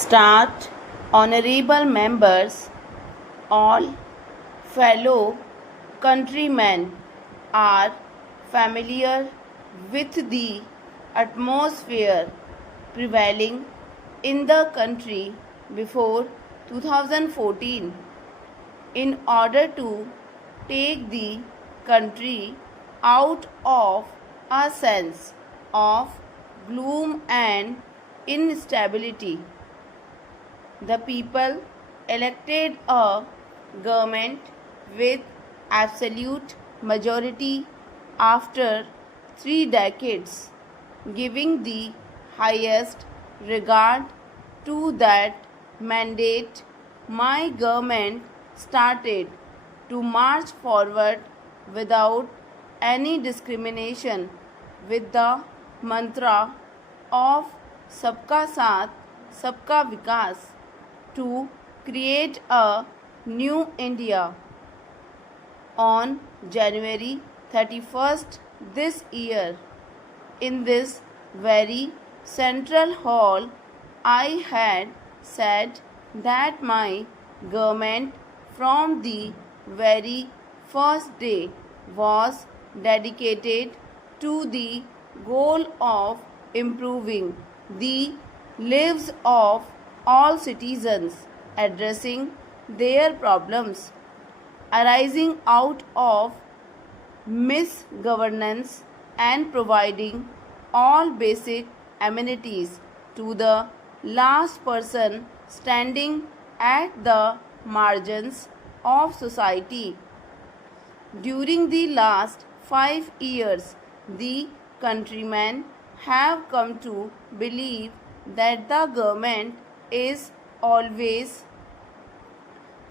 Start, honorable members, all fellow countrymen are familiar with the atmosphere prevailing in the country before 2014. In order to take the country out of a sense of gloom and instability, the people elected a government with absolute majority after 3 decades, giving the highest regard to that mandate. My government started to march forward without any discrimination with the mantra of Sabka Saath, Sabka Vikas to create a new India. On January 31st this year, in this very central hall, I had said that my government from the very first day was dedicated to the goal of improving the lives of all citizens, addressing their problems arising out of misgovernance and providing all basic amenities to the last person standing at the margins of society. During the last 5 years, the countrymen have come to believe that the government is always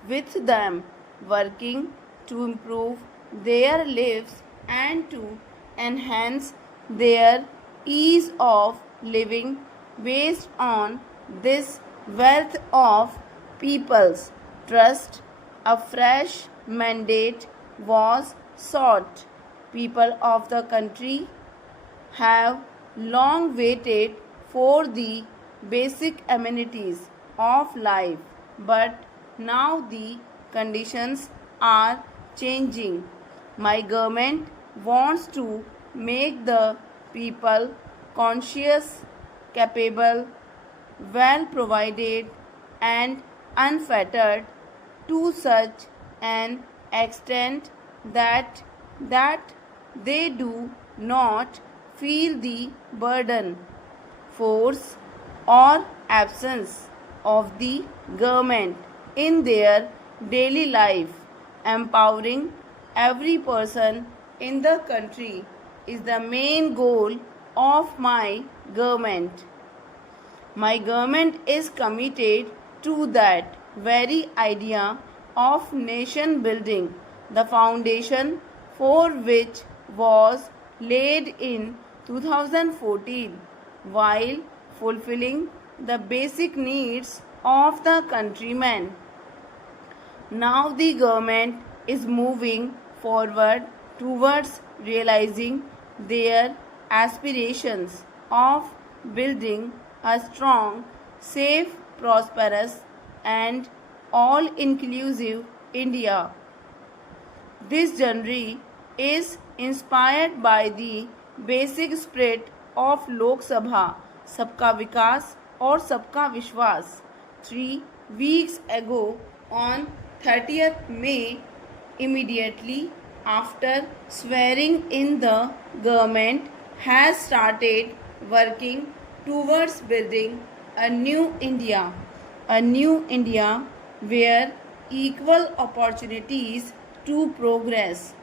with them, working to improve their lives and to enhance their ease of living based on this wealth of people's trust. A fresh mandate was sought. People of the country have long waited for the basic amenities of life, but now the conditions are changing. My government wants to make the people conscious, capable, well provided, and unfettered to such an extent that they do not feel the burden, force, or absence of the government in their daily life. Empowering every person in the country is the main goal of my government. My government is committed to that very idea of nation building, the foundation for which was laid in 2014, while fulfilling the basic needs of the countrymen. Now the government is moving forward towards realizing their aspirations of building a strong, safe, prosperous, and all-inclusive India. This journey is inspired by the basic spirit of Lok Sabha, Sabka Vikas or Sabka Vishwas. 3 weeks ago, on 30th May, immediately after swearing in, the government has started working towards building a new India where equal opportunities to progress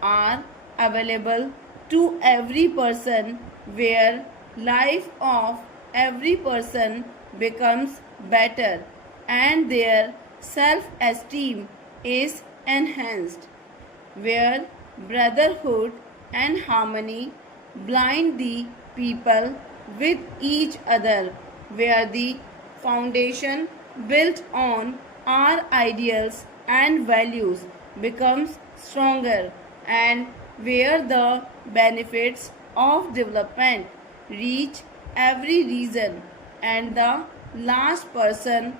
are available to every person, where life of every person becomes better and their self-esteem is enhanced, where brotherhood and harmony bind the people with each other, where the foundation built on our ideals and values becomes stronger, and where the benefits of development reach every region and the last person